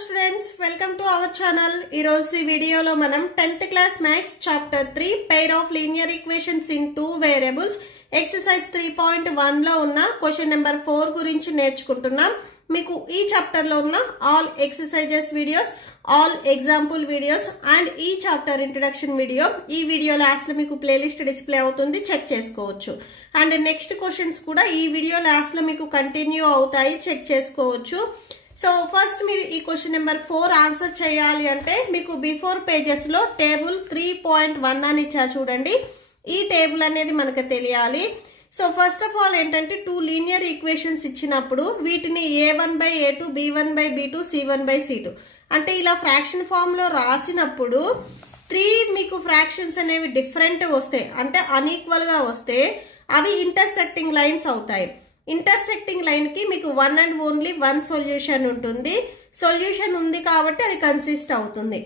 students, welcome to our channel. Ee video lo manam 10th class maths chapter 3 pair of linear equations in two variables exercise 3.1 lo unna question number 4 gurinchi nerchukuntunnam. Meeku ee chapter lo unna all exercises videos, all example videos and ee chapter introduction video ee video last lo meeku playlist display avutundi, check chesukovachu. And next questions kuda ee video last lo meeku continue avutayi, check chesukovachu. So first మీరు ఈ question number 4 answer చేయాలి అంటే మీకు before pages లో table 3.1 అని ఇచ్చారు చూడండి. ఈ టేబుల్ అనేది మనకు తెలియాలి. సో ఫస్ట్ ఆఫ్ ఆల్ ఏంటంటే టూ లీనియర్ ఈక్వేషన్స్ ఇచ్చినప్పుడు వీటిని a1/a2 b1/b2 c1/c2 అంటే ఇలా ఫ్రాక్షన్ ఫామ్ లో రాసినప్పుడు 3 మీకు ఫ్రాక్షన్స్ అనేవి డిఫరెంట్ వస్తాయి, అంటే అన్ఈక్వల్ గా వస్తే అవి ఇంటర్సెక్టింగ్ లైన్స్ అవుతాయి. ఇంటర్సెక్టింగ్ లైన్ కి మీకు one and only one solution ఉంటుంది. సొల్యూషన్ ఉంది కాబట్టి అది కన్సిస్ట్ అవుతుంది.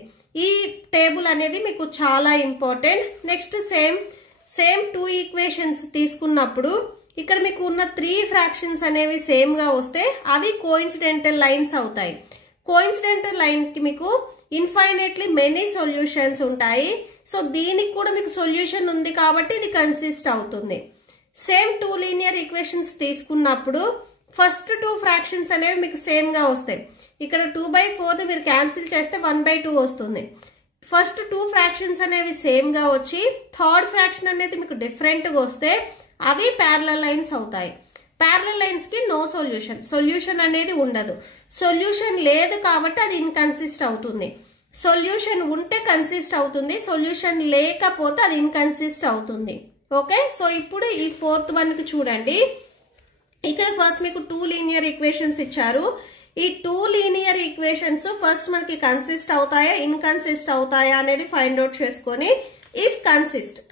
ఈ టేబుల్ అనేది మీకు చాలా important. Next same two equations తీసుకున్నప్పుడు ఇక్కడ మీకు ఉన్న 3 ఫ్రాక్షన్స్ అనేవి సేమ్ గా వస్తే అవి కోఇన్సిడెంటల్ లైన్స్ అవుతాయి. కోఇన్సిడెంటల్ లైన్ కి మీకు ఇన్ఫైనైట్లీ మెనీ సొల్యూషన్స్ ఉంటాయి. సో దీనికి కూడా మీకు సొల్యూషన్ ఉంది కాబట్టి ఇది కన్సిస్ట్ అవుతుంది. సేమ్ టూ లీనియర్ ఈక్వేషన్స్ తీసుకున్నప్పుడు ఫస్ట్ 2 ఫ్రాక్షన్స్ అనేవి మీకు సేమ్ గా వస్తాయి. ఇక్కడ 2/4 ని మీరు క్యాన్సిల్ చేస్తే 1/2 వస్తుంది. ఫస్ట్ 2 ఫ్రాక్షన్స్ అనేవి సేమ్ గా వచ్చి థర్డ్ ఫ్రాక్షన్ అనేది మీకు డిఫరెంట్ గా వస్తే అవి ప్యారలల్ లైన్స్ అవుతాయి. ప్యారలల్ లైన్స్ కి నో సొల్యూషన్ అనేది ఉండదు. సొల్యూషన్ లేదు కాబట్టి అది ఇన్కన్సిస్ట్ అవుతుంది. సొల్యూషన్ ఉంటే కన్సిస్ట్ అవుతుంది, సొల్యూషన్ లేకపోతే అది ఇన్కన్సిస్ట్ అవుతుంది. ఓకే, సో ఇప్పుడు ఈ ఫోర్త్ వన్ కి చూడండి. ఇక్కడ ఫస్ట్ మీకు 2 లీనియర్ ఈక్వేషన్స్ ఇచ్చారు. ఈ 2 లీనియర్ ఈక్వేషన్స్ ఫస్ట్ మనకి కన్సిస్ట్ అవుతాయా ఇన్కన్సిస్ట్ అవుతాయా అనేది ఫైండ్ అవుట్ చేసుకొని ఇఫ్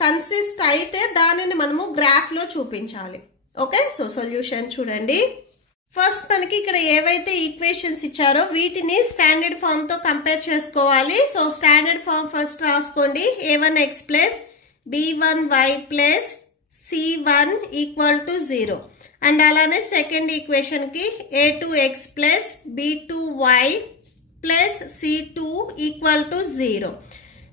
కన్సిస్ట్ అయితే దానిని మనము గ్రాఫ్ లో చూపించాలి. ఓకే, సో సొల్యూషన్ చూడండి. ఫస్ట్ మనకి ఇక్కడ ఏవైతే ఈక్వేషన్స్ ఇచ్చారో వీటిని స్టాండర్డ్ ఫామ్ తో కంపేర్ చేసుకోవాలి. సో స్టాండర్డ్ ఫామ్ ఫస్ట్ రాసుకోండి. a1x plus b1y plus c1 equal to 0 and అలానే సెకండ్ ఈక్వేషన్ కి a2x plus b2y plus c2 equal to 0.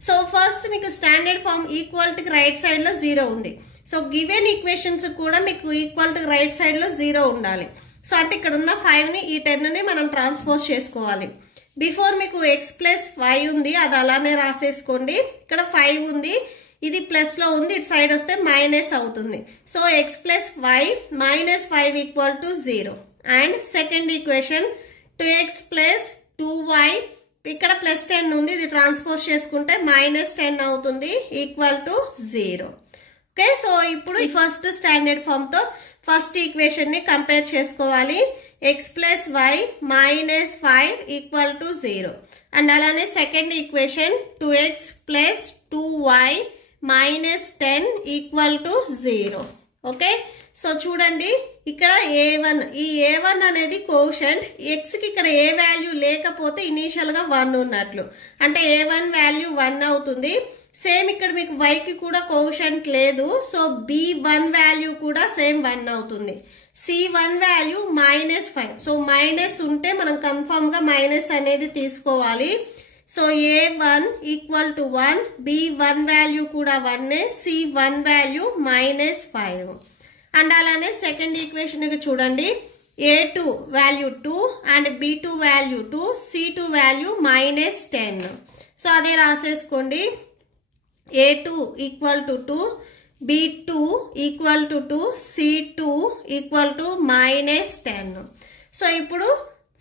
So first మీకు standard form equal to right side లో 0 ఉంది. So given equations కూడా మీకు equal to right side లో 0 ఉండాలి. So అంటే ఇక్కడ ఉన్న 5 ని ఈ 10 ని మనం ట్రాన్స్పోజ్ చేసుకోవాలి. బిఫోర్ మీకు x ప్లస్ y ఉంది, అది అలానే రాసేసుకోండి. ఇక్కడ 5 ఉంది, ఇది ప్లస్ లో ఉంది, ఇటు సైడ్ వస్తే మైనస్ అవుతుంది. So x plus y minus 5 equal to 0 and second equation 2x plus 2y ఇక్కడ ప్లస్ 10 ఉంది, ఇది ట్రాన్స్పోజ్ చేసుకుంటే మైనస్ 10 అవుతుంది ఈక్వల్ టు 0. ఓకే, సో ఇప్పుడు ఈ ఫస్ట్ స్టాండర్డ్ ఫామ్ తో ఫస్ట్ ఈక్వేషన్ ని కంపేర్ చేసుకోవాలి. x plus y minus 5 equal to 0 and అలానే second equation 2x plus 2y minus 10 equal to 0. Okay, so చూడండి ఇక్కడ a1, ఈ a1 అనేది కోషంట్. x కి ఇక్కడ ఏ వాల్యూ లేకపోతే ఇనీషియల్ గా 1 ఉన్నట్లు, అంటే a1 వాల్యూ 1 అవుతుంది. సేమ్ ఇక్కడ మీకు y కి కూడా కోషంట్ లేదు, సో b1 వాల్యూ కూడా సేమ్ 1 అవుతుంది. c1 value minus 5, so minus ఉంటే మనం కన్ఫర్మ్ గా మైనస్ అనేది తీసుకోవాలి. So a1 equal to 1, b1 value కూడా 1, c1 వాల్యూ మైనస్ 5 అండ్ అలానే సెకండ్ ఈక్వేషన్ చూడండి. a2 value 2 and b2 value 2, c2 value minus 10. So అదే రాసేసుకోండి. a2 equal to 2, b2 equal to 2, c2 equal to minus 10. So ఇప్పుడు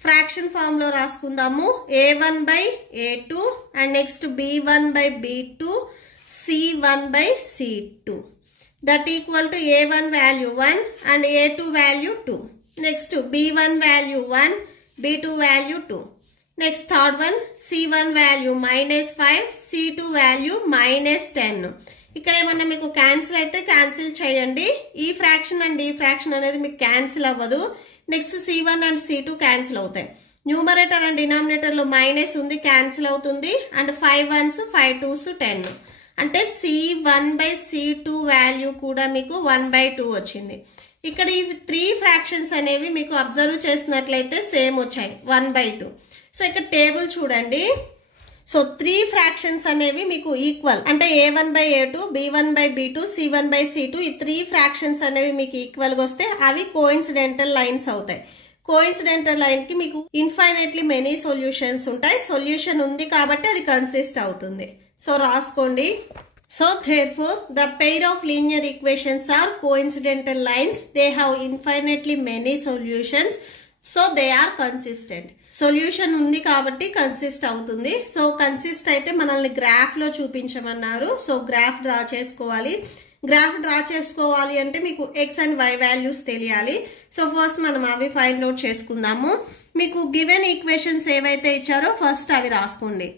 fraction form లో రాసుకుందాము. a1/a2 and next b1/b2 c1/c2 that equal to a1 value 1 and a2 value 2. Next b1 value 1, b2 value 2. Next third one c1 value minus 5, c2 value minus 10. ఇక్కడ ఏమన్నా మీకు cancel అయితే cancel చేయండి. ఈ fraction and ఈ fraction అనేది మీకు cancel అవ్వదు. Next c1 and c2 cancel అవుతాయి. న్యూమరేటర్ అండ్ డినామినేటర్ లో మైనస్ ఉంది, క్యాన్సిల్ అవుతుంది. అండ్ 5 1s 5 2s 10 అంటే c1/c2 వాల్యూ కూడా మీకు 1/2 వచ్చింది. ఇక్కడ ఈ 3 ఫ్రాక్షన్స్ అనేవి మీకు అబ్జర్వ్ చేసినట్లయితే సేమ్ వచ్చాయి 1/2. సో ఇక్కడ టేబుల్ చూడండి. సో 3 ఫ్రాక్షన్స్ అనేవి మీకు ఈక్వల్, అంటే a1/a2, b1/b2, c1/c2 ఈ 3 ఫ్రాక్షన్స్ అనేవి మీకు ఈక్వల్గా వస్తే అవి కోఇన్సిడెంటల్ లైన్స్ అవుతాయి. కోఇన్సిడెంటల్ లైన్కి మీకు ఇన్ఫైనైట్లీ మెనీ సొల్యూషన్స్ ఉంటాయి. సొల్యూషన్ ఉంది కాబట్టి అది కన్సిస్ట్ అవుతుంది. సో రాసుకోండి. So therefore the pair of linear equations are coincidental lines. They have infinitely many solutions. So they are consistent. Solution ఉంది కాబట్టి కన్సిస్ట్ అవుతుంది. సో కన్సిస్ట్ అయితే మనల్ని గ్రాఫ్లో చూపించమన్నారు. సో గ్రాఫ్ డ్రా చేసుకోవాలి. గ్రాఫ్ డ్రా చేసుకోవాలి అంటే మీకు ఎక్స్ అండ్ వై వాల్యూస్ తెలియాలి. సో ఫస్ట్ మనం అవి ఫైండ్ అవుట్ చేసుకుందాము. మీకు గివెన్ ఈక్వేషన్స్ ఏవైతే ఇచ్చారో ఫస్ట్ అవి రాసుకోండి.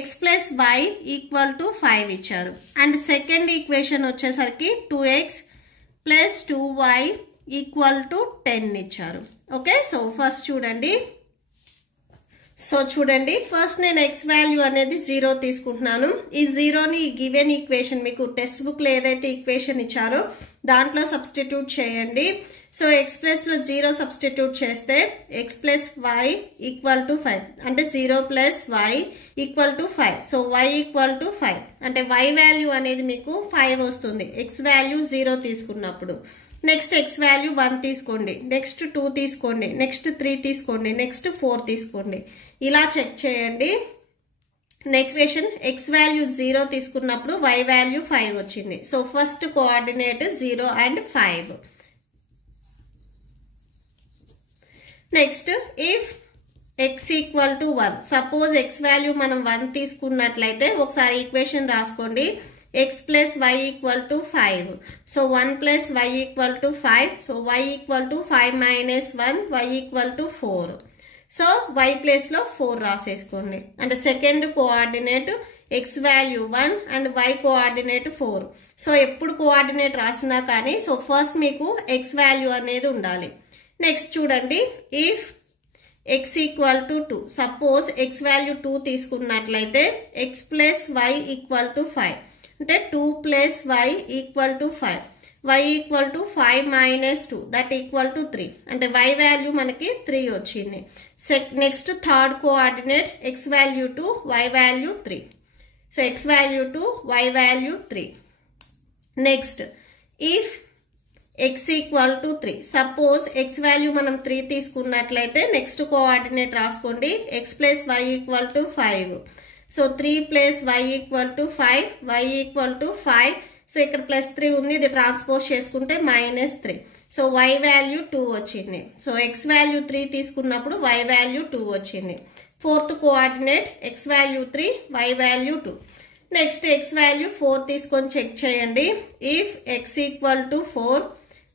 x plus Y equal to 5 ఇచ్చారు. అండ్ సెకండ్ ఈక్వేషన్ వచ్చేసరికి 2x plus 2y equal to 10 ఇచ్చారు. ఓకే, సో ఫస్ట్ చూడండి. ఫస్ట్ నేను x వాల్యూ అనేది 0 తీసుకుంటున్నాను. ఈ 0ని గివెన్ ఈక్వేషన్ మీకు టెక్స్ట్ బుక్లో ఏదైతే ఈక్వేషన్ ఇచ్చారో దాంట్లో సబ్స్టిట్యూట్ చేయండి. సో ఎక్స్ ప్లస్లో 0 సబ్స్టిట్యూట్ చేస్తే x plus Y equal to 5, అంటే 0 plus Y equal to 5. So y equal to 5 అంటే y వాల్యూ అనేది మీకు 5 వస్తుంది x వాల్యూ 0 తీసుకున్నప్పుడు. నెక్స్ట్ x వాల్యూ 1 తీసుకోండి, నెక్స్ట్ 2 తీసుకోండి, నెక్స్ట్ 3 తీసుకోండి, నెక్స్ట్ 4 తీసుకోండి. ఇలా చెక్ చేయండి. నెక్స్ట్ క్వశ్చన్ x వాల్యూ 0 తీసుకున్నప్పుడు y వాల్యూ 5 వచ్చింది. So first coordinate 0 and 5. Next if x equal to 1, suppose x value మనం 1 తీసుకున్నట్లయితే ఒకసారి ఈక్వేషన్ రాసుకోండి. x plus y equal to 5. So 1 plus y equal to 5. So y equal to 5 minus 1, y equal to 4. So y place లో 4 రాసేసుకోండి. అంటే second coordinate x value 1 and y coordinate 4. So ఎప్పుడు coordinate రాసినా కానీ so first మీకు x value అనేది ఉండాలి. Next చూడండి, if x equal to 2, suppose x value 2 తీసుకున్నట్లయితే x plus y equal to 5, అంటే 2 plus y equal to 5, y equal to 5 minus 2 that equal to 3, అంటే y వాల్యూ మనకి 3 వచ్చింది. Next third coordinate x value 2, y value 3. So x value 2, y value 3. Next if x equal to 3, suppose x value మనం 3 తీసుకున్నట్లయితే next coordinate రాసుకోండి. x plus y equal to 5. So 3 plus y equal to 5, y equal to 5. So ఇక్కడ plus 3 ఉంది, ఇది transpose చేసుకుంటే minus 3. So y value 2 వచ్చింది. So x value 3 తీసుకున్నప్పుడు y value 2 వచ్చింది. Fourth coordinate x value 3, y value 2. Next x value 4 తీసుకొని check చేయండి. If x equal to 4,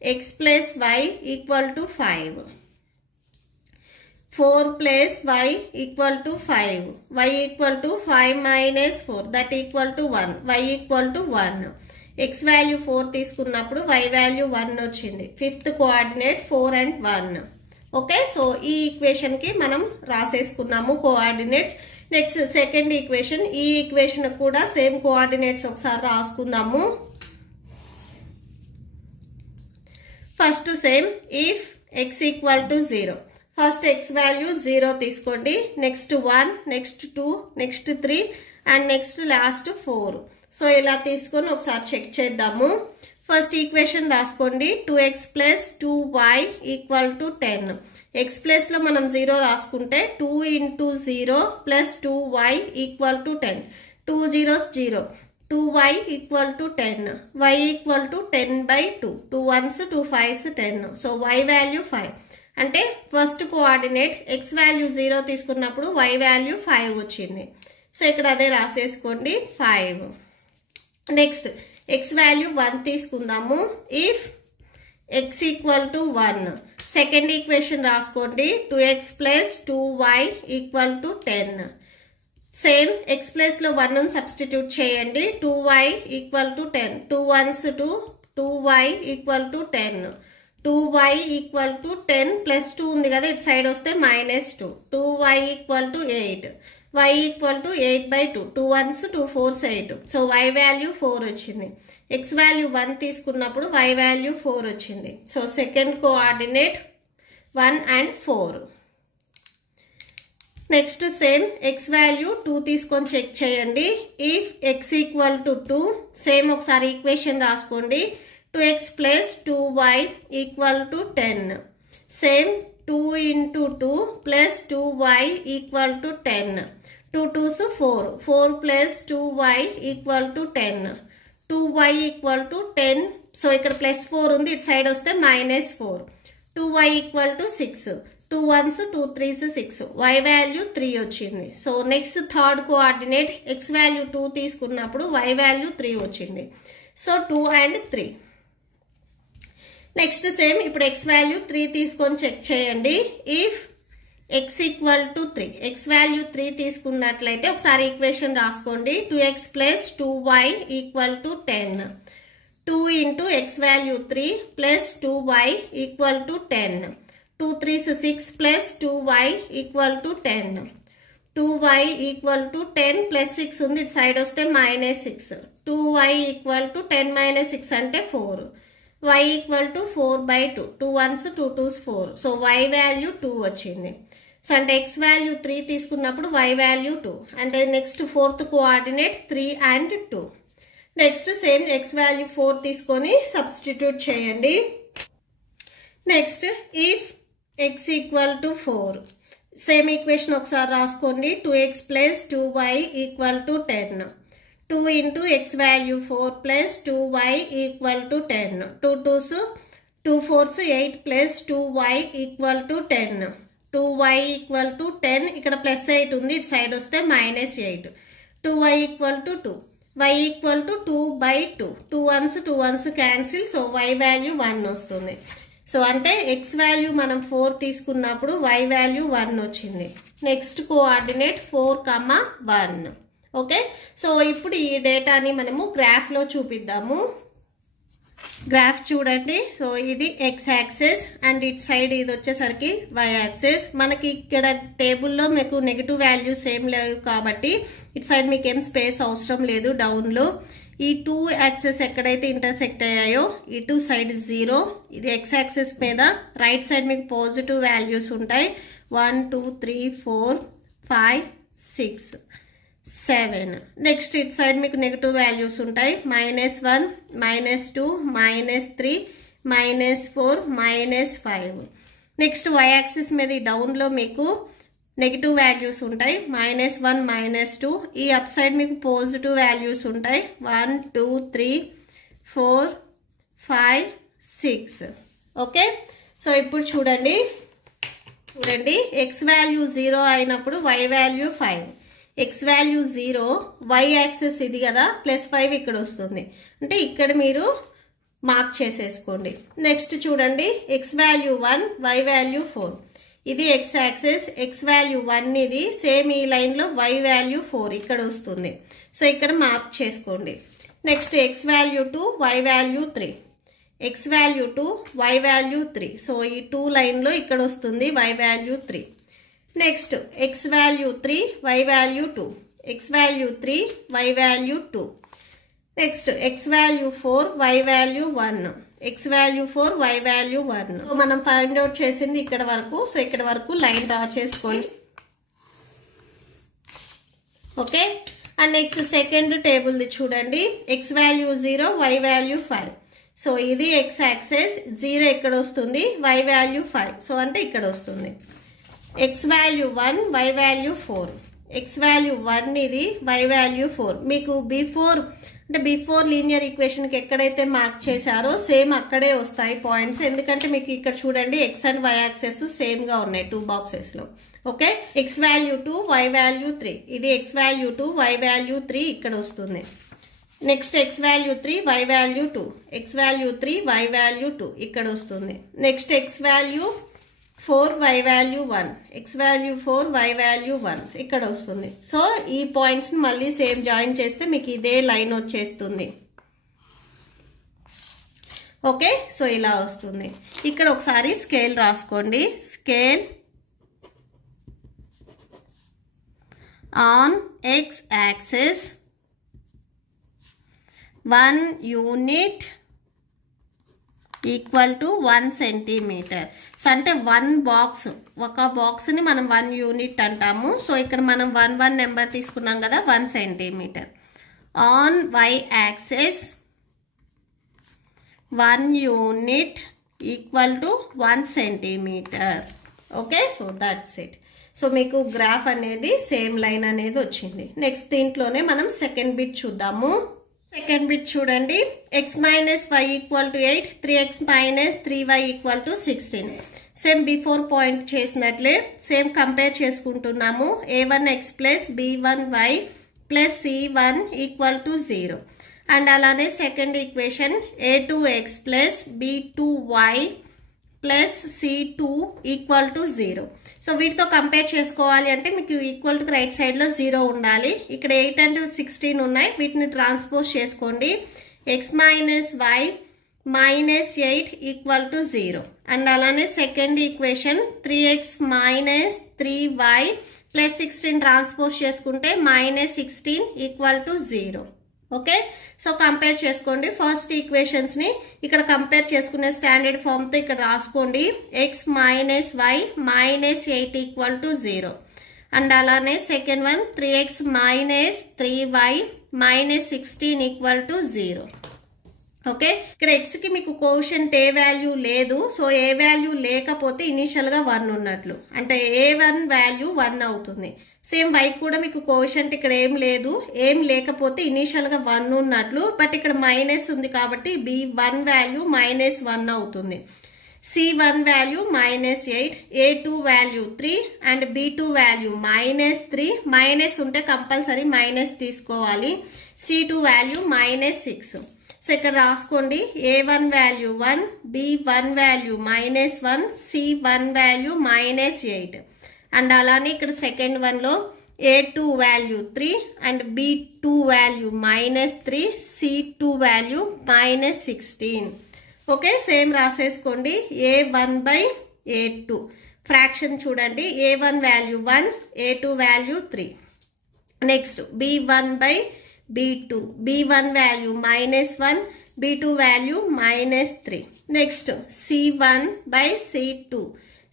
x plus y equal to 5. 4 plus y equal to 5, y equal to 5 minus 4 that equal to 1, y equal to 1. x value 4 తీసుకున్నప్పుడు y value 1 వచ్చింది. Fifth coordinate 4 and 1. Okay, so ఈ ఈక్వేషన్కి మనం రాసేసుకున్నాము coordinates. Next second equation, ఈ equation కూడా same coordinates ఒకసారి రాసుకుందాము. First same, if x equal to 0, first x value 0 తీసుకోండి, next 1, next 2, next 3 and next last 4. So ఇలా తీసుకొని ఒకసారి చెక్ చేద్దాము. ఫస్ట్ ఈక్వేషన్ రాసుకోండి. 2x plus 2y equal to 10. x ప్లస్లో మనం 0 రాసుకుంటే 2 into 0 plus 2y equal to 10. 2 zeros 0, 2y equal to 10, y equal to 10/2, 2 1s 2 5s 10. So y value 5, అంటే first coordinate x value 0 తీసుకున్నప్పుడు y వాల్యూ 5 వచ్చింది. So ఇక్కడ అదే రాసేసుకోండి 5. Next x value 1 తీసుకుందాము. If x equal to 1, second equation రాసుకోండి. 2x plus 2y equal to 10. Same x ప్లస్లో 1 substitute చేయండి. 2y equal to 10, 2 1s 2, 2y equal to 10. 2y equal to 10 plus 2 ఉంది కదా, ఇటు సైడ్ వస్తే minus 2. 2y equal to 8, y equal to 8/2, 2 1s 2 4s 8. So y value 4 వచ్చింది. x value 1 తీసుకున్నప్పుడు y value 4 వచ్చింది. So second coordinate 1 and 4. Next same x value 2 తీసుకొని check చేయండి. If x equal to 2 same ఒకసారి equation రాసుకోండి. 2x plus 2y equal to 10. Same 2 into 2 plus 2y equal to 10. 2 2s 4. 4 plus 2y equal to 10. 2y equal to 10. So ఇక్కడ plus 4 ఉంది, ఇటు side వస్తే -4. 2y equal to 6. 2 1s 2 3s 6. y value 3 వచ్చింది. So next third coordinate x value 2 తీసుకున్నప్పుడు y value 3 వచ్చింది. So 2 and 3. Next same ఇప్పుడు x value 3 తీసుకొని check చేయండి. If x equal to 3 x value 3 తీసుకున్నట్లయితే ఒకసారి ఈక్వేషన్ రాసుకోండి. 2x plus 2y equal to 10. 2 into x value 3 plus 2y equal to 10. 2 3s 6 plus 2y equal to 10. 2y equal to 10 plus 6 ఉంది, ఇటు side వస్తే -6. 2y equal to 10 - 6 అంటే 4. y equal to 4/2. 2 1s 2 2s 4. So y value 2 వచ్చింది. So అంటే x value 3 తీసుకున్నప్పుడు y value 2. అంటే next fourth coordinate 3 and 2. Next same x value 4 తీసుకొని substitute చేయండి. Next if x equal to 4 same equation ఒకసారి రాసుకోండి. 2x plus 2y equal to 10. 2 into x value 4 plus 2y equal to 10. 2 2s 2 4s 8 plus 2y equal to 10. 2y equal to 10. ఇక్కడ plus 8 ఉంది, ఇటు side వస్తే -8. 2y equal to 2. y equal to 2/2. 2 1s 2 1s cancel. So y value 1 వస్తుంది. So అంటే x value మనం 4 తీసుకున్నప్పుడు y value 1 వచ్చింది. Next coordinate 4, 1. Okay, so ఇప్పుడు ఈ డేటాని మనము గ్రాఫ్లో చూపిద్దాము. గ్రాఫ్ చూడండి. సో ఇది x axis and it side ఇది వచ్చేసరికి y యాక్సిస్. మనకి ఇక్కడ టేబుల్లో మీకు నెగిటివ్ వాల్యూస్ ఏం లేవు కాబట్టి ఇట్ సైడ్ మీకు ఏం స్పేస్ అవసరం లేదు డౌన్లో. ఈ 2 యాక్సెస్ ఎక్కడైతే ఇంటర్సెక్ట్ అయ్యాయో ఇటు సైడ్ 0. ఇది x యాక్సెస్ మీద రైట్ సైడ్ మీకు పాజిటివ్ వాల్యూస్ ఉంటాయి. 1 2 3 4 5 6 7. నెక్స్ట్ ఇటు సైడ్ మీకు నెగిటివ్ వాల్యూస్ ఉంటాయి. -1 -2 -3 -4 -5. నెక్స్ట్ y యాక్సిస్ మీద ఈ డౌన్లో మీకు నెగిటివ్ వాల్యూస్ ఉంటాయి. -1 -2. ఈ అప్ సైడ్ మీకు పాజిటివ్ వాల్యూస్ ఉంటాయి. 1 2 3 4 5 6. ఓకే, సో ఇప్పుడు చూడండి x వాల్యూ 0 అయినప్పుడు y value 5. x value 0, y axis ఇది కదా, +5 ఇక్కడ వస్తుంది. అంటే ఇక్కడ మీరు మార్క్ చేసేసుకోండి. నెక్స్ట్ చూడండి x వాల్యూ 1 y వాల్యూ 4. ఇది x యాక్సిస్, x వాల్యూ 1 ఇది సేమ్ ఈ లైన్లో y వాల్యూ 4 ఇక్కడ వస్తుంది. సో ఇక్కడ మార్క్ చేసుకోండి. Next x value 2 y value 3. x value 2 y value 3. So ఈ 2 లైన్లో ఇక్కడ వస్తుంది y value 3. Next x value 3 y value 2. x value 3 y value 2. Next x value 4 y value 1. x value 4 y value 1. So మనం find out చేసింది ఇక్కడ వరకు. So ఇక్కడ వరకు లైన్ డ్రా చేసుకోండి. ఓకే, అండ్ నెక్స్ట్ సెకండ్ టేబుల్ది చూడండి. x value 0 y value 5. So ఇది x axis, 0 ఎక్కడ వస్తుంది, y వాల్యూ 5. సో అంటే ఇక్కడ వస్తుంది. x value 1 y value 4. x value 1 ఇది y వాల్యూ 4. మీకు బిఫోర్ లీనియర్ ఈక్వేషన్కి ఎక్కడైతే మార్క్ చేశారో సేమ్ అక్కడే వస్తాయి పాయింట్స్. ఎందుకంటే మీకు ఇక్కడ చూడండి x అండ్ y యాక్సెస్ సేమ్గా ఉన్నాయి 2 బాక్సెస్లో. Okay, x value 2 y value 3. ఇది x వాల్యూ 2 y వాల్యూ 3 ఇక్కడ వస్తుంది. Next x value 3 y value 2. x value 3 y value 2 ఇక్కడ వస్తుంది. Next x value 4 y value 1. x value 4 y value 1 ఇక్కడ వస్తుంది. సో ఈ పాయింట్స్ని మళ్ళీ సేమ్ జాయిన్ చేస్తే మీకు ఇదే లైన్ వచ్చేస్తుంది. ఓకే, సో ఇలా వస్తుంది. ఇక్కడ ఒకసారి స్కేల్ రాసుకోండి. Scale on x axis 1 unit equal to 1 centimetre. So అంటే ఒక బాక్స్ని మనం 1 యూనిట్ అంటాము. సో ఇక్కడ మనం 1 నెంబర్ తీసుకున్నాం కదా, 1 centimetre. On y axis 1 unit equal to 1 centimetre. Okay, so that's it. So మీకు గ్రాఫ్ అనేది సేమ్ లైన్ అనేది వచ్చింది. నెక్స్ట్ దీంట్లోనే మనం సెకండ్ బిట్ చూద్దాము. సెకండ్ బిట్ చూడండి. x minus y equal to 8, 3x minus 3y equal to 16. Same before point చేసినట్లే same compare చేసుకుంటున్నాము. a1x plus b1y plus c1 equal to 0. And అలానే second equation a2x plus b2y plus c2 equal to 0. So వీటితో compare చేసుకోవాలి అంటే మీకు equal to right సైడ్లో 0 ఉండాలి. ఇక్కడ 8 అండ్ 16 ఉన్నాయి, వీటిని ట్రాన్స్పోజ్ చేసుకోండి. x minus y minus 8 equal to 0. And అలానే second equation 3x minus 3y plus 16 transpose చేసుకుంటే minus 16 equal to 0. Okay, so compare చేసుకోండి. ఫస్ట్ ఈక్వేషన్స్ని ఇక్కడ కంపేర్ చేసుకునే స్టాండర్డ్ ఫామ్తో ఇక్కడ రాసుకోండి. x minus y minus 8 equal to 0. And అలానే second one 3x minus 3y minus 16 equal to 0. Okay, ఇక్కడ ఎక్స్కి మీకు కోషంట్ ఏ వాల్యూ లేదు. సో ఏ వాల్యూ లేకపోతే ఇనిషియల్గా 1 ఉన్నట్లు, అంటే a1 వాల్యూ 1 అవుతుంది. సేమ్ y కూడా మీకు కోషంట్ ఇక్కడ ఏం లేదు, ఏం లేకపోతే ఇనిషియల్గా 1 ఉన్నట్లు. బట్ ఇక్కడ మైనస్ ఉంది కాబట్టి b1 వాల్యూ మైనస్ 1 అవుతుంది. c1 value minus 8, a2 value 3 and b2 value minus 3. Minus ఉంటే కంపల్సరీ మైనస్ తీసుకోవాలి. c2 value minus 6. సో ఇక్కడ రాసుకోండి. a1 value 1, b1 value minus 1, c1 value minus 8. And అలానే ఇక్కడ సెకండ్ వన్లో a2 value 3 and b2 value minus 3, c2 value minus 16. Okay, same రాసేసుకోండి. a1 by a2 fraction చూడండి. a1 value 1, a2 value 3. Next b1 by b2, b1 value minus 1, b2 value minus 3. Next c1 by c2,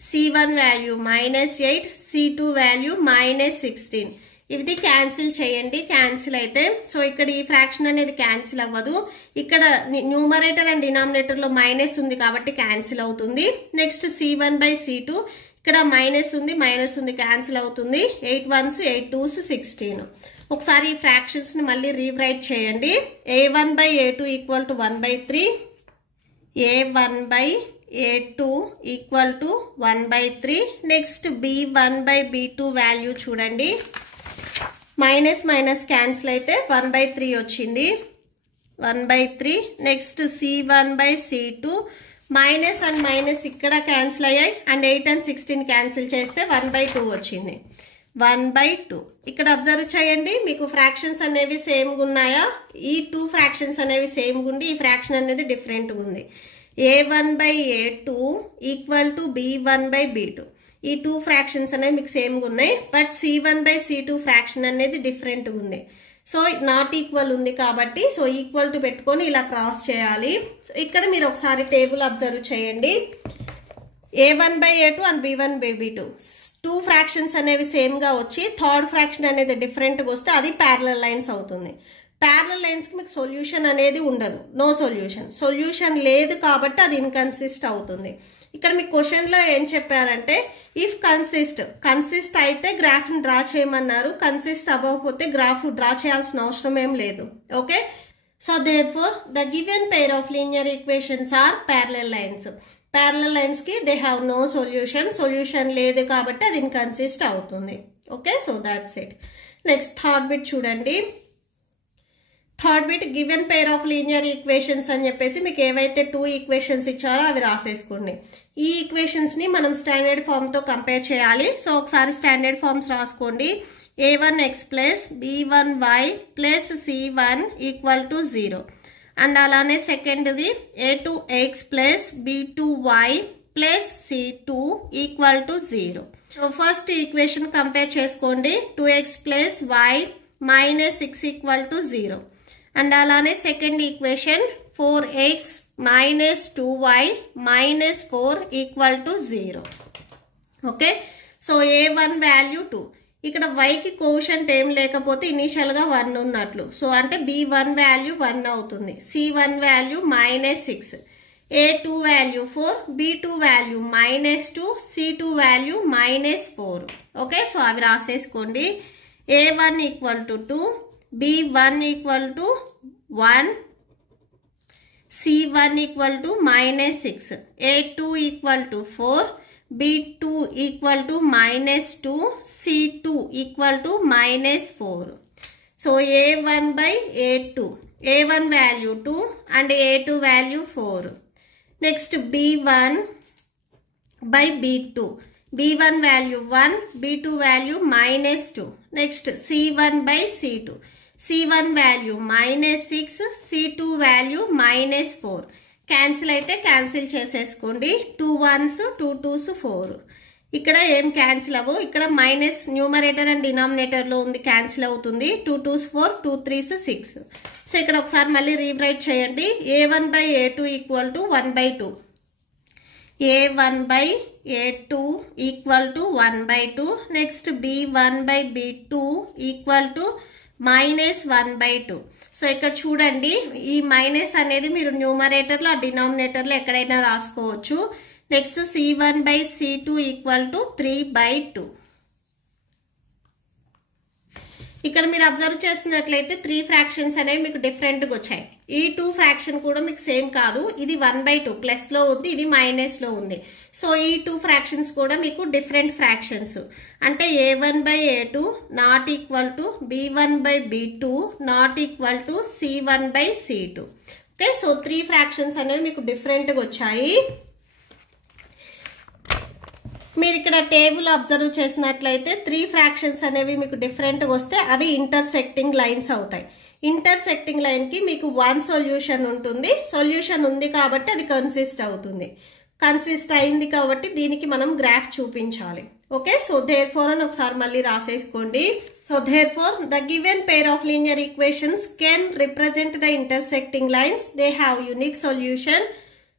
c1 value minus 8, c2 value minus 16. ఇది cancel చేయండి. Cancel అయితే so ఇక్కడ ఈ fraction అనేది cancel అవ్వదు. ఇక్కడ numerator and డినామినేటర్లో minus ఉంది కాబట్టి క్యాన్సిల్ అవుతుంది. నెక్స్ట్ c1 బై c2, ఇక్కడ మైనస్ ఉంది క్యాన్సిల్ అవుతుంది. 8 1s 8 2s 16. ఒకసారి ఈ ఫ్రాక్షన్స్ని మళ్ళీ రీరైట్ చేయండి. a1 by a2 equal to 1/3, a1 by a2 equal to 1/3. Next b1 by b2 value చూడండి. మైనస్ మైనస్ క్యాన్సిల్ అయితే 1/3 వచ్చింది, 1/3. Next c1 by c2, minus and minus ఇక్కడ క్యాన్సిల్ అయ్యాయి అండ్ 8 and 16 క్యాన్సిల్ చేస్తే 1/2 వచ్చింది, 1/2. ఇక్కడ అబ్జర్వ్ చేయండి, మీకు ఫ్రాక్షన్స్ అనేవి సేమ్గా ఉన్నాయా? ఈ 2 ఫ్రాక్షన్స్ అనేవి సేమ్గా ఉంది, ఈ ఫ్రాక్షన్ అనేది డిఫరెంట్గా ఉంది. a1 by a2 equal to b1 by b2. ఈ 2 ఫ్రాక్షన్స్ అనేవి మీకు సేమ్గా ఉన్నాయి, but c1 by c2 fraction అనేది డిఫరెంట్గా ఉంది. సో నాట్ ఈక్వల్ ఉంది కాబట్టి సో ఈక్వల్ టు పెట్టుకొని ఇలా క్రాస్ చేయాలి. ఇక్కడ మీరు ఒకసారి టేబుల్ అబ్జర్వ్ చేయండి. a1 by a2 and b1 by b2 2 fractions అనేవి సేమ్గా వచ్చి థర్డ్ ఫ్రాక్షన్ అనేది డిఫరెంట్గా వస్తే అది ప్యారలల్ లైన్స్ అవుతుంది. ప్యారలల్ లైన్స్కి మీకు సొల్యూషన్ అనేది ఉండదు, నో సొల్యూషన్ లేదు కాబట్టి అది ఇన్కన్సిస్ట్ అవుతుంది. ఇక్కడ మీకు క్వశ్చన్లో ఏం చెప్పారంటే ఇఫ్ కన్సిస్ట్ అయితే గ్రాఫ్ని డ్రా చేయమన్నారు, కన్సిస్ట్ అవ్వకపోతే గ్రాఫ్ డ్రా చేయాల్సిన అవసరం ఏం లేదు. Okay, so therefore the given pair of linear equations are parallel lines. Parallel లైన్స్కి దే హ్యావ్ నో సొల్యూషన్ లేదు కాబట్టి అది ఇన్కన్సిస్ట్ అవుతుంది. Okay, so that's it. Next third bit చూడండి. Third bit given pair of linear equations అని చెప్పేసి మీకు ఏవైతే 2 ఈక్వేషన్స్ ఇచ్చారో అవి రాసేసుకోండి. ఈ ఈక్వేషన్స్ని మనం స్టాండర్డ్ ఫామ్తో కంపేర్ చేయాలి. సో ఒకసారి స్టాండర్డ్ ఫామ్స్ రాసుకోండి. a1x plus b1y plus c1 equal to 0. And అలానే సెకండ్ది a2x plus b2y plus c2 equal to 0. So first equation compare చేసుకోండి. 2x plus y minus 6 equal to 0. And అలానే second equation 4x minus 2y minus 4 equal to 0. Okay, so a1 value 2. ఇక్కడ yకి quotient ఏం లేకపోతే ఇనిషియల్గా 1 ఉన్నట్లు. So అంటే b1 value 1 అవుతుంది. c1 value -6, a2 value 4, b2 value -2, c2 value -4. Okay, so అవి రాసేసుకోండి. a1 equal to 2, b1 equal to 1, c1 equal to -6, a2 equal to 4, b2 equal to -2, c2 equal to -4. So a1 by a2, a1 value 2 and a2 value 4. Next b1 by b2, b1 value 1, b2 value -2. Next c1 by c2, c1 value -6, c2 value -4. Cancel అయితే cancel చేసేసుకోండి. 2 1s 2 2s 4. ఇక్కడ ఏం cancel అవ్వవు. ఇక్కడ minus numerator and డినామినేటర్లో ఉంది, cancel అవుతుంది. 2 2s 4, 2 3s 6. So ఇక్కడ ఒకసారి మళ్ళీ రీరైట్ చేయండి. a1 by a2 equal to 1/2, a1 by a2 equal to 1/2. Next b1 by b2 equal to -1/2. So ఇక్కడ చూడండి, ఈ మైనస్ అనేది మీరు న్యూమరేటర్లో డినామినేటర్లో ఎక్కడైనా రాసుకోవచ్చు. Next c1 by c2 equal to 3/2. ఇక్కడ మీరు అబ్జర్వ్ చేస్తున్నట్లయితే 3 ఫ్రాక్షన్స్ అనేవి మీకు డిఫరెంట్గా వచ్చాయి. ఈ 2 ఫ్రాక్షన్ కూడా మీకు సేమ్ కాదు. ఇది 1/2 ప్లస్లో ఉంది, ఇది మైనస్లో ఉంది. సో ఈ 2 ఫ్రాక్షన్స్ కూడా మీకు డిఫరెంట్ ఫ్రాక్షన్స్. అంటే a1 by a2 not equal to b1 by b2 not equal to c1 by c2. Okay, so 3 fractions అనేవి మీకు డిఫరెంట్గా వచ్చాయి. మీరు ఇక్కడ టేబుల్ అబ్జర్వ్ చేసినట్లయితే 3 ఫ్రాక్షన్స్ అనేవి మీకు డిఫరెంట్గా వస్తే అవి ఇంటర్సెక్టింగ్ లైన్స్ అవుతాయి. ఇంటర్సెక్టింగ్ లైన్కి మీకు 1 సొల్యూషన్ ఉంటుంది. సొల్యూషన్ ఉంది కాబట్టి అది కన్సిస్ట్ అవుతుంది. కన్సిస్ట్ అయింది కాబట్టి దీనికి మనం గ్రాఫ్ చూపించాలి. ఓకే, సో దేర్ ఫోర్ అని ఒకసారి మళ్ళీ రాసేసుకోండి. So therefore the given pair of linear equations can represent the intersecting lines. They have unique solution.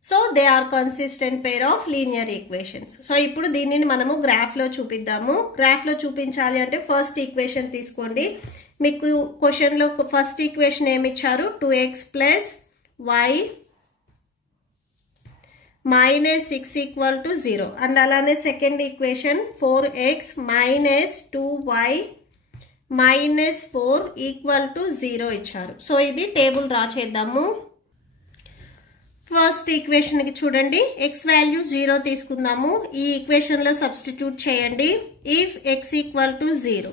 So they are consistent pair of linear equations. So ఇప్పుడు దీనిని మనము గ్రాఫ్లో చూపిద్దాము. గ్రాఫ్లో చూపించాలి అంటే ఫస్ట్ ఈక్వేషన్ తీసుకోండి. మీకు క్వశ్చన్లో ఫస్ట్ ఈక్వేషన్ ఏమి ఇచ్చారు? 2x plus y -6 equal to 0. And అలానే second equation 4x minus 2y -4 equal to 0 ఇచ్చారు. సో ఇది టేబుల్ డ్రా చేద్దాము. ఫస్ట్ ఈక్వేషన్కి చూడండి, x వాల్యూ 0 తీసుకుందాము. ఈ ఈక్వేషన్లో సబ్స్టిట్యూట్ చేయండి. If x equal to 0,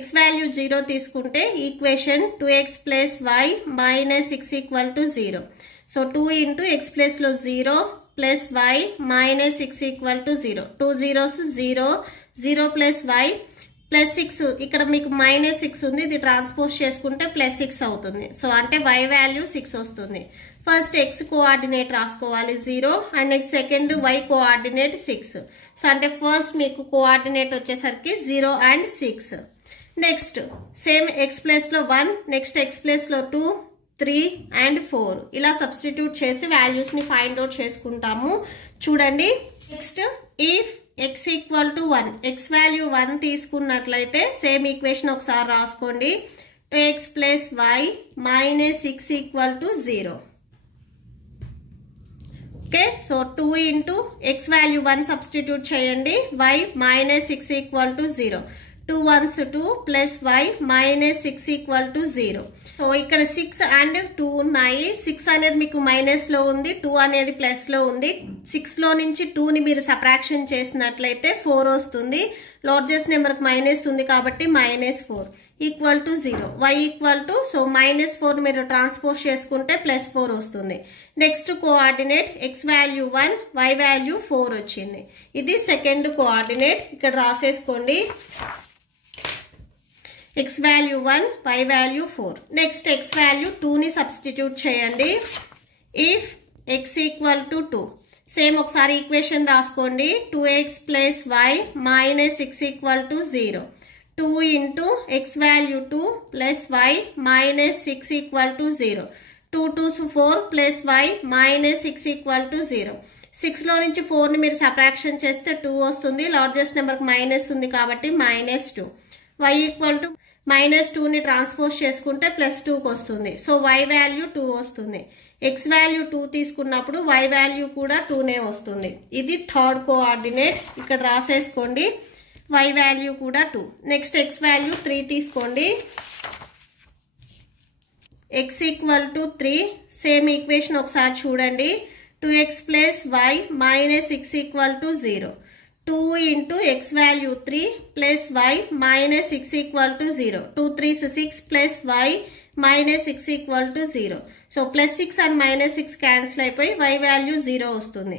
x value 0 తీసుకుంటే equation 2x plus y -6 equal to 0. So 2 into x ప్లస్లో 0 plus y -6 equal to 0. 2 zeros 0, 0 plus y plus 6. ఇక్కడ మీకు -6 ఉంది, ఇది ట్రాన్స్పోజ్ చేసుకుంటే +6 అవుతుంది. సో అంటే y వాల్యూ 6 వస్తుంది. ఫస్ట్ x కోఆర్డినేట్ రాసుకోవాలి 0 and next second y coordinate 6. So అంటే ఫస్ట్ మీకు కోఆర్డినేట్ వచ్చేసరికి 0 అండ్ 6. నెక్స్ట్ సేమ్ x ప్లస్లో 1, నెక్స్ట్ x ప్లస్లో 2, 3 అండ్ 4 ఇలా సబ్స్టిట్యూట్ చేసి వాల్యూస్ని ఫైండ్ అవుట్ చేసుకుంటాము. చూడండి, next if x equal to 1, x value 1 తీసుకున్నట్లయితే సేమ్ ఈక్వేషన్ ఒకసారి రాసుకోండి. 2x plus y -6 equal to 0. Okay, so 2 into x value 1 substitute చేయండి. y -6 equal to 0. 2 1s 2 plus y -6 equal to 0. So ఇక్కడ 6 and 2 ఉన్నాయి. 6 అనేది మీకు మైనస్లో ఉంది, 2 అనేది ప్లస్లో ఉంది. 6లో నుంచి 2ని మీరు సబ్ట్రాక్షన్ చేసినట్లయితే 4 వస్తుంది. లార్జెస్ట్ నెంబర్కి మైనస్ ఉంది కాబట్టి -4 equal to 0. y equal to, so -4 మీరు ట్రాన్స్పోజ్ చేసుకుంటే +4 వస్తుంది. Next coordinate x value 1, y value 4 వచ్చింది. ఇది సెకండ్ కోఆర్డినేట్ ఇక్కడ రాసేసుకోండి. x value 1, y value 4. Next x value 2ని సబ్స్టిట్యూట్ చేయండి. If x equal to 2, same ఒకసారి ఈక్వేషన్ రాసుకోండి. 2x plus y -6 equal to 0. 2 into x value 2 plus y -6 equal to 0. 2 2s 4 plus y minus 6 equal to 0. 6లో నుంచి 4ని మీరు subtraction చేస్తే 2 వస్తుంది. Largest నెంబర్కి మైనస్ ఉంది కాబట్టి -2. y ఈక్వల్ టు -2ని ట్రాన్స్పోజ్ చేసుకుంటే +2కి వస్తుంది. సో y వాల్యూ 2 వస్తుంది. x వాల్యూ 2 తీసుకున్నప్పుడు y వాల్యూ కూడా 2నే వస్తుంది. ఇది థర్డ్ కోఆర్డినేట్. ఇక్కడ రాసేసుకోండి. y వాల్యూ కూడా 2. నెక్స్ట్ x వాల్యూ 3 తీసుకోండి. x equal to 3. Same equation ఒకసారి చూడండి. 2x plus y minus 6 equal to 0. 2 into x value 3 plus y minus 6 equal to 0. 2 3s 6 plus y minus 6 equal to 0. So plus 6 and minus 6 cancel అయిపోయి y value 0 వస్తుంది.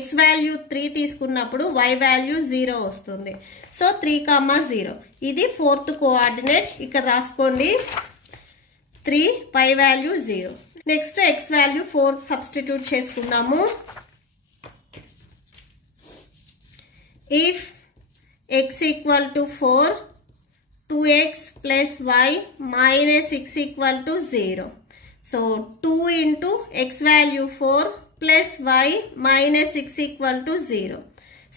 x value 3 తీసుకున్నప్పుడు y value 0 వస్తుంది. So 3, 0. ఇది fourth coordinate. ఇక్కడ రాసుకోండి. 3 y value 0. Next x value 4 substitute చేసుకుందాము. If x equal to 4, 2x plus y minus 6 equal to 0. So 2 into x value 4 plus y minus 6 equal to 0.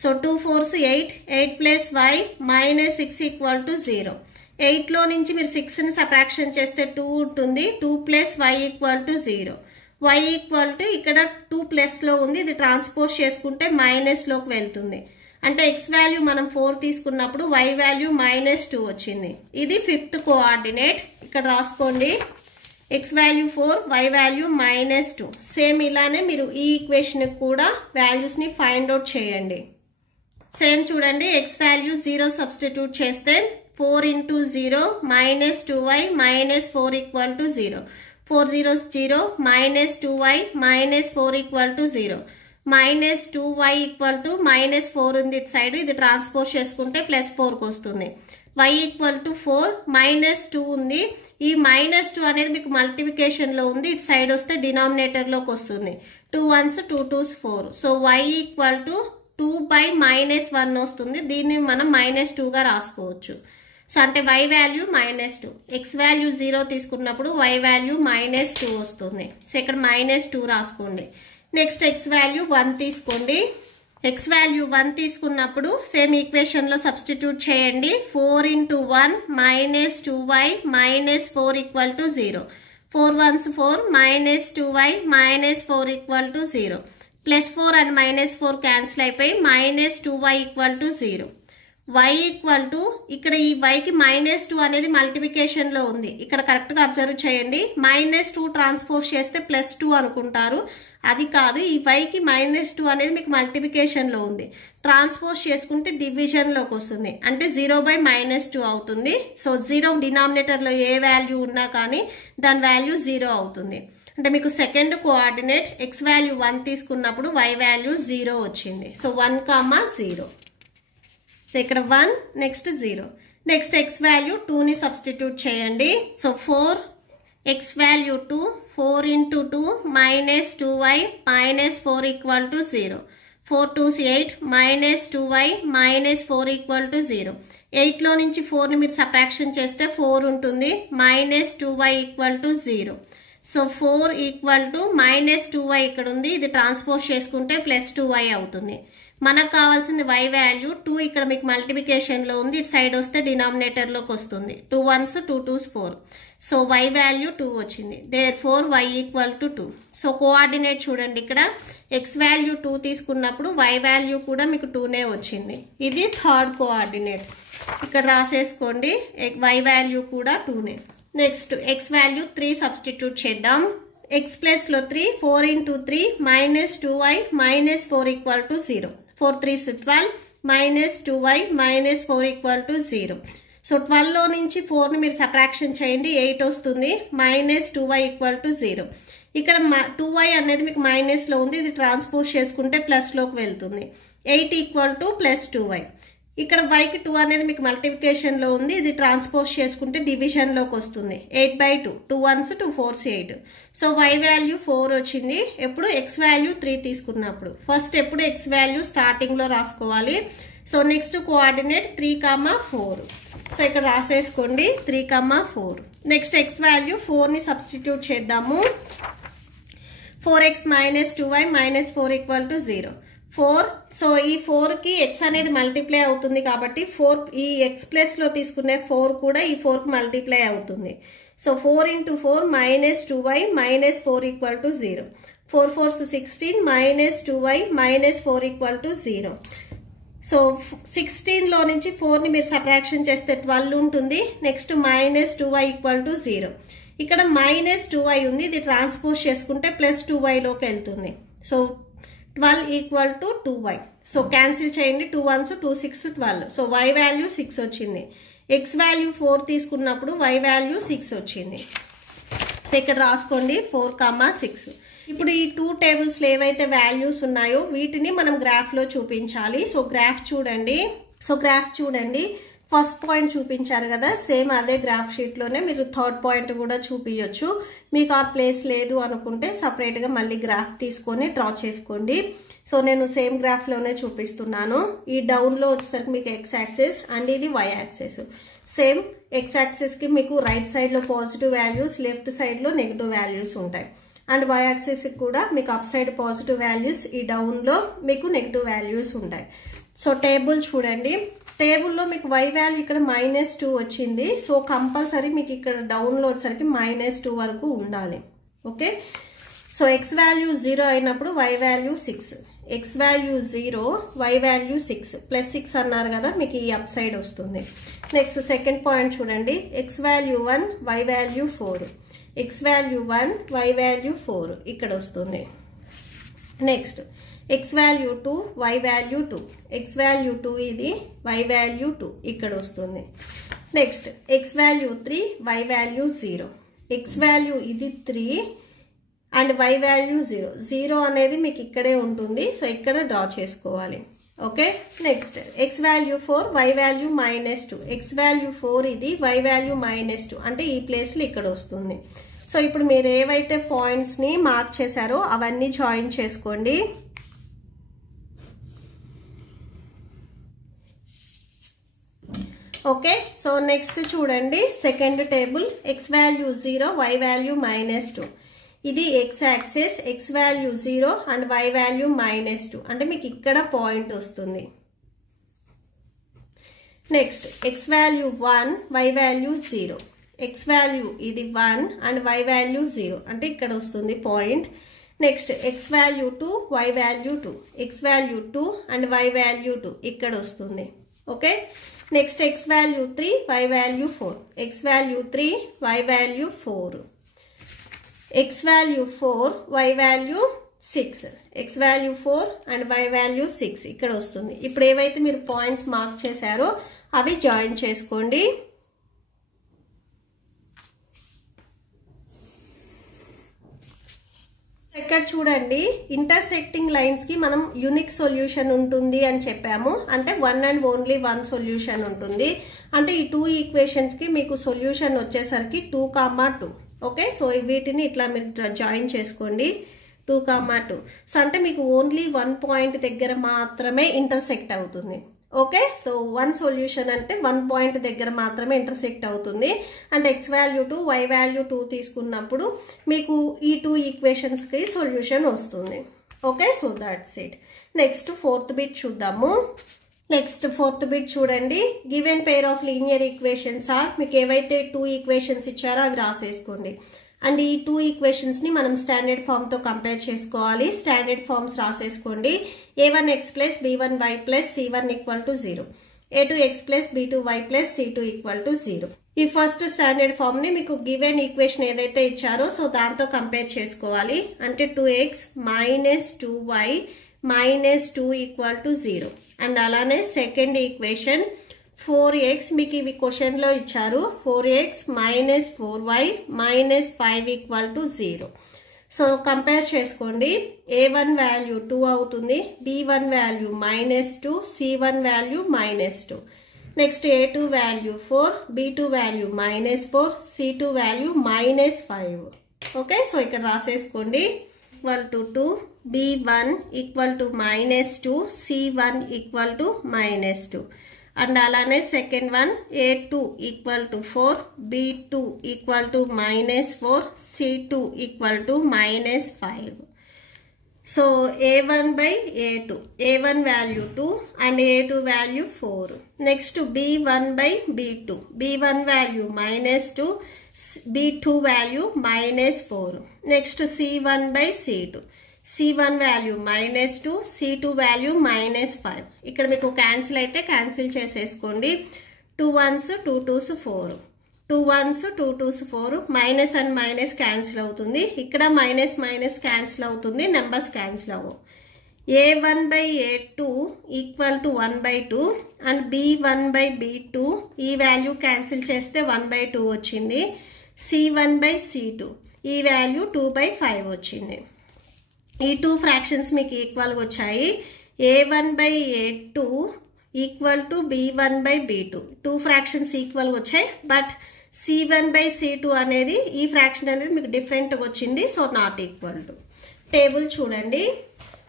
So 2 4s 8, 8 plus y minus 6 equal to 0. 8లో నుంచి మీరు 6ని subtraction చేస్తే 2 ఉంటుంది. 2 plus y equal to 0. y equal to ఇక్కడ 2 ప్లస్లో ఉంది. ఇది ట్రాన్స్పోజ్ చేసుకుంటే మైనస్లోకి వెళ్తుంది. అంటే x వాల్యూ మనం 4 తీసుకున్నప్పుడు y వాల్యూ -2 వచ్చింది. ఇది ఫిఫ్త్ కోఆర్డినేట్. ఇక్కడ రాసుకోండి. x value 4, y value -2. Same ఇలానే మీరు ఈ ఈక్వేషన్కి కూడా వాల్యూస్ని ఫైండ్ అవుట్ చేయండి. సేమ్ చూడండి. x వాల్యూ 0 సబ్స్టిట్యూట్ చేస్తే 4 into 0 minus 2y minus 4 equal to 0. 4 0s 0 minus 2y minus 4 equal to 0. Minus 2y equal to -4 ఉంది ఇటు సైడ్. ఇది ట్రాన్స్పోజ్ చేసుకుంటే +4కి వస్తుంది. y ఈక్వల్ టు 4 -2 ఉంది. ఈ -2 అనేది మీకు మల్టిప్లికేషన్లో ఉంది. ఇటు సైడ్ వస్తే డినామినేటర్లోకి వస్తుంది. 2 1s 2 2s 4. So y equal to 2/-1 వస్తుంది. దీన్ని మనం -2గా రాసుకోవచ్చు. సో అంటే y వాల్యూ -2. x వాల్యూ 0 తీసుకున్నప్పుడు y వాల్యూ -2 వస్తుంది. సో ఇక్కడ -2 రాసుకోండి. నెక్స్ట్ x వాల్యూ 1 తీసుకోండి. x వాల్యూ 1 తీసుకున్నప్పుడు సేమ్ ఈక్వేషన్లో సబ్స్టిట్యూట్ చేయండి. 4 into 1 minus 2y minus 4 equal to 0. 4 1s 4 minus 2y minus 4 equal to 0. +4 and -4 cancel అయిపోయి -2y equal to 0. y equal to ఇక్కడ ఈ yకి -2 అనేది మల్టిప్లికేషన్లో ఉంది. ఇక్కడ కరెక్ట్గా అబ్జర్వ్ చేయండి. -2 ట్రాన్స్పోజ్ చేస్తే +2 అనుకుంటారు. అది కాదు. ఈ yకి -2 అనేది మీకు మల్టిప్లికేషన్లో ఉంది. ట్రాన్స్పోజ్ చేసుకుంటే డివిజన్లోకి వస్తుంది. అంటే 0/-2 అవుతుంది. సో 0 డినామినేటర్లో ఏ వాల్యూ ఉన్నా కానీ దాని వాల్యూ 0 అవుతుంది. అంటే మీకు సెకండ్ కోఆర్డినేట్ x వాల్యూ 1 తీసుకున్నప్పుడు y వాల్యూ 0 వచ్చింది. సో 1, 0. ఇక్కడ 1 నెక్స్ట్ 0. నెక్స్ట్ x వాల్యూ 2ని సబ్స్టిట్యూట్ చేయండి. So 4 x value 2 4 into 2 minus 2y minus 4 equal to 0. 4 2s 8 minus 2y minus 4 equal to 0. 8లో నుంచి 4ని మీరు సబ్ట్రాక్షన్ చేస్తే 4 ఉంటుంది. Minus 2y equal to 0. So 4 equal to -2y ఇక్కడ ఉంది. ఇది ట్రాన్స్పోజ్ చేసుకుంటే +2y అవుతుంది. మనకు కావాల్సింది y వాల్యూ 2 ఇక్కడ మీకు మల్టిప్లికేషన్లో ఉంది. ఇటు సైడ్ వస్తే డినామినేటర్లోకి వస్తుంది. 2 1s 2 2s 4. So y value 2 వచ్చింది. Therefore y equal to 2. So coordinate చూడండి. ఇక్కడ x వాల్యూ 2 తీసుకున్నప్పుడు y వాల్యూ కూడా మీకు 2నే వచ్చింది. ఇది థర్డ్ కోఆర్డినేట్. ఇక్కడ రాసేసుకోండి. y వాల్యూ కూడా 2నే. నెక్స్ట్ x వాల్యూ 3 సబ్స్టిట్యూట్ చేద్దాం. x ప్లస్లో 3 4 into 3 minus 2y minus 4 equal to 0. 4 3s 12 minus 2y minus 4 equal to 0. So 12లో నుంచి 4ని మీరు సబ్ట్రాక్షన్ చేయండి. 8 వస్తుంది. Minus 2y equal to 0. ఇక్కడ 2y అనేది మీకు మైనస్లో ఉంది. ఇది ట్రాన్స్పోజ్ చేసుకుంటే ప్లస్లోకి వెళ్తుంది. 8 ఈక్వల్ టు +2y. ఇక్కడ yకి 2 అనేది మీకు మల్టిప్లికేషన్లో ఉంది. ఇది ట్రాన్స్పోజ్ చేసుకుంటే డివిజన్లోకి వస్తుంది. 8/2 2 1s 2 4s 8. So y value 4 వచ్చింది. ఎప్పుడు x వాల్యూ 3 తీసుకున్నప్పుడు. ఫస్ట్ ఎప్పుడు x వాల్యూ స్టార్టింగ్లో రాసుకోవాలి. So next coordinate 3, 4. సో ఇక్కడ రాసేసుకోండి 3, 4. నెక్స్ట్ x వాల్యూ 4ని సబ్స్టిట్యూట్ చేద్దాము. 4x minus 2y minus 4 equal to 0. 4 so ఈ 4 కి x అనేది మల్టిప్లై అవుతుంది కాబట్టి 4 ఈ x ప్లస్ లో తీసుకునే 4 కూడా ఈ 4 కి మల్టిప్లై అవుతుంది. So 4 into 4 minus 2y minus 4 equal to 0. 4 4 16 minus 2y minus 4 equal to 0. So 16 లో నుంచి 4 ని మీరు సబ్ట్రాక్షన్ చేస్తే 12 ఉంటుంది. Next minus 2y equal to 0. ఇక్కడ మైనస్ 2y ఉంది, ఇది ట్రాన్స్పోజ్ చేసుకుంటే ప్లస్ 2y లోకి వెళ్తుంది. So 12 equal to 2y. So cancel చేయండి, 2 1s 2 6 12. సో y వాల్యూ 6 వచ్చింది. x వాల్యూ 4 తీసుకున్నప్పుడు y వాల్యూ 6 వచ్చింది. సో ఇక్కడ రాసుకోండి 4, 6. ఇప్పుడు ఈ 2 టేబుల్స్లో ఏవైతే వాల్యూస్ ఉన్నాయో వీటిని మనం గ్రాఫ్లో చూపించాలి. సో గ్రాఫ్ చూడండి. ఫస్ట్ పాయింట్ చూపించారు కదా, సేమ్ అదే గ్రాఫ్ షీట్లోనే మీరు థర్డ్ పాయింట్ కూడా చూపించవచ్చు. మీకు ఆ ప్లేస్ లేదు అనుకుంటే సపరేట్గా మళ్ళీ గ్రాఫ్ తీసుకొని డ్రా చేసుకోండి. సో నేను సేమ్ గ్రాఫ్లోనే చూపిస్తున్నాను. ఈ డౌన్లో వచ్చేసరికి మీకు x యాక్సిస్ అండ్ ఇది y యాక్సిస్. సేమ్ x యాక్సిస్కి మీకు రైట్ సైడ్లో పాజిటివ్ వాల్యూస్, లెఫ్ట్ సైడ్లో నెగిటివ్ వాల్యూస్ ఉంటాయి. అండ్ y యాక్సిస్ కూడా మీకు అప్ సైడ్ పాజిటివ్ వాల్యూస్, ఈ డౌన్లో మీకు నెగిటివ్ వాల్యూస్ ఉంటాయి. సో టేబుల్ చూడండి, టేబుల్లో మీకు y వాల్యూ ఇక్కడ -2 వచ్చింది. సో కంపల్సరీ మీకు ఇక్కడ డౌన్లో వచ్చేసరికి -2 వరకు ఉండాలి. ఓకే, సో x వాల్యూ 0 అయినప్పుడు y value 6, x value 0 y value 6 plus 6 అన్నారు కదా, మీకు ఈ అప్ సైడ్ వస్తుంది. నెక్స్ట్ సెకండ్ పాయింట్ చూడండి, x value 1 y value 4, x value 1 y value 4 ఇక్కడ వస్తుంది. Next x value 2 y value 2, x value 2 ఇది y వాల్యూ 2 ఇక్కడ వస్తుంది. Next x value 3 y value 0, x value ఇది 3 అండ్ y వాల్యూ 0 అనేది మీకు ఇక్కడే ఉంటుంది. సో ఇక్కడ డ్రా చేసుకోవాలి. Okay, next x value 4 y value -2, x value 4 ఇది y వాల్యూ -2 అంటే ఈ ప్లేస్లో ఇక్కడ వస్తుంది. సో ఇప్పుడు మీరు ఏవైతే పాయింట్స్ని మార్క్ చేశారో అవన్నీ జాయిన్ చేసుకోండి. ఓకే, సో నెక్స్ట్ చూడండి second table, x value 0 y value -2, ఇది x axis, x value 0 and y value -2 అంటే మీకు ఇక్కడ పాయింట్ వస్తుంది. Next x value 1 y value 0, x value ఇది 1 అండ్ y వాల్యూ 0 అంటే ఇక్కడ వస్తుంది point. Next x value 2 y value 2, x value 2 and y value 2 ఇక్కడ వస్తుంది. Okay, next x value 3 y value 4, x value 3 y value 4, x value 4 y value 6, x value 4 and y value 6 ఇక్కడ వస్తుంది. ఇప్పుడు ఏవైతే మీరు పాయింట్స్ మార్క్ చేశారో అవి join చేసుకోండి. ఇక్కడ చూడండి, ఇంటర్సెక్టింగ్ లైన్స్కి మనం యూనిక్ సొల్యూషన్ ఉంటుంది అని చెప్పాము. అంటే 1 అండ్ ఓన్లీ 1 సొల్యూషన్ ఉంటుంది. అంటే ఈ 2 ఈక్వేషన్స్కి మీకు సొల్యూషన్ వచ్చేసరికి 2, 2. ఓకే, సో వీటిని ఇట్లా మీరు జాయిన్ చేసుకోండి 2, 2. సో అంటే మీకు ఓన్లీ 1 పాయింట్ దగ్గర మాత్రమే ఇంటర్సెక్ట్ అవుతుంది. ఓకే, సో 1 సొల్యూషన్ అంటే 1 పాయింట్ దగ్గర మాత్రమే ఇంటర్సెక్ట్ అవుతుంది. అంటే x వాల్యూ 2 y వాల్యూ 2 తీసుకున్నప్పుడు మీకు ఈ 2 ఈక్వేషన్స్కి సొల్యూషన్ వస్తుంది. Okay, so that's it. Next fourth bit చూద్దాము. నెక్స్ట్ ఫోర్త్ బిట్ చూడండి, given pair of linear equations are, మీకు ఏవైతే 2 ఈక్వేషన్స్ ఇచ్చారో అవి రాసేసుకోండి. అండ్ ఈ 2 ఈక్వేషన్స్ని మనం స్టాండర్డ్ ఫామ్తో కంపేర్ చేసుకోవాలి. స్టాండర్డ్ ఫామ్స్ రాసేసుకోండి. a1x plus b1y plus c1 equal to 0, a2x plus b2y plus c2 equal to 0. ఈ ఫస్ట్ స్టాండర్డ్ ఫామ్ని మీకు గివెన్ ఈక్వేషన్ ఏదైతే ఇచ్చారో సో దాంతో కంపేర్ చేసుకోవాలి. అంటే 2x minus 2y minus 2 equal to 0. And అలానే సెకండ్ ఈక్వేషన్ 4x, మీకు ఇవి క్వశ్చన్లో ఇచ్చారు, 4x minus 4y minus 5 equal to 0. So compare చేసుకోండి. a1 వాల్యూ 2 అవుతుంది, b1 value -2, c1 value -2. Next a2 value 4, b2 value -4, c2 value -5. Okay, so ఇక్కడ రాసేసుకోండి. Equal to 2, b1 equal to -2, c1 equal to -2. And అలానే second one a2 equal to 4, b2 equal to -4, c2 equal to -5. So a1 by a2, a1 value 2 and a2 value 4. Next b1 by b2, b1 value -2, b2 value -4. Next c1 by c2, c1 value -2, c2 value -5. ఇక్కడ మీకు cancel అయితే cancel చేసేసుకోండి. 2 1s 2 2s 4, 2 1s 2 2s 4, minus and minus cancel అవుతుంది. ఇక్కడ minus minus cancel అవుతుంది, numbers cancel అవ్వవు. a1 by a2 equal to 1/2 and b1 by b2 ఈ value cancel చేస్తే 1/2 వచ్చింది. c1 by c2 ఈ వాల్యూ 2/5 వచ్చింది. ఈ 2 ఫ్రాక్షన్స్ మీకు ఈక్వల్గా వచ్చాయి. a1 by a2 equal to b1 by b2 2 fractions ఈక్వల్గా వచ్చాయి. బట్ c1 by c2 అనేది ఈ ఫ్రాక్షన్ అనేది మీకు డిఫరెంట్గా వచ్చింది. So not equal to. Table చూడండి.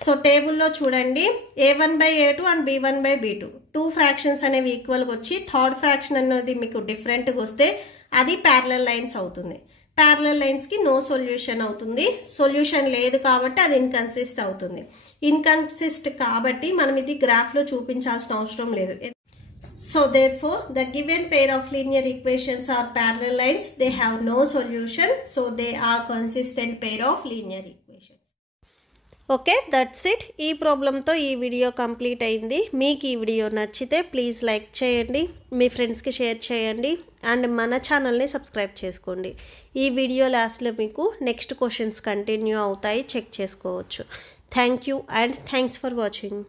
సో టేబుల్లో చూడండి a1 by a2 and b1 by b2 2 fractions అనేవి ఈక్వల్గా వచ్చి థర్డ్ ఫ్రాక్షన్ అనేది మీకు డిఫరెంట్గా వస్తే అది ప్యారలల్ లైన్స్ అవుతుంది. ప్యారలల్ లైన్స్కి నో సొల్యూషన్ అవుతుంది. సొల్యూషన్ లేదు కాబట్టి అది ఇన్కన్సిస్ట్ అవుతుంది. ఇన్కన్సిస్ట్ కాబట్టి మనం ఇది గ్రాఫ్లో చూపించాల్సిన అవసరం లేదు. So therefore the given pair of linear equations are parallel lines. They have no solution. So they are consistent pair of linear equations. Okay, that's it. ఈ ప్రాబ్లంతో ఈ వీడియో కంప్లీట్ అయింది. మీకు ఈ వీడియో నచ్చితే ప్లీజ్ లైక్ చేయండి, మీ ఫ్రెండ్స్కి share చేయండి అండ్ మన ఛానల్ని సబ్స్క్రైబ్ చేసుకోండి. ఈ వీడియో లాస్ట్లో మీకు నెక్స్ట్ క్వశ్చన్స్ కంటిన్యూ అవుతాయి, చెక్ చేసుకోవచ్చు. Thank you and thanks for watching.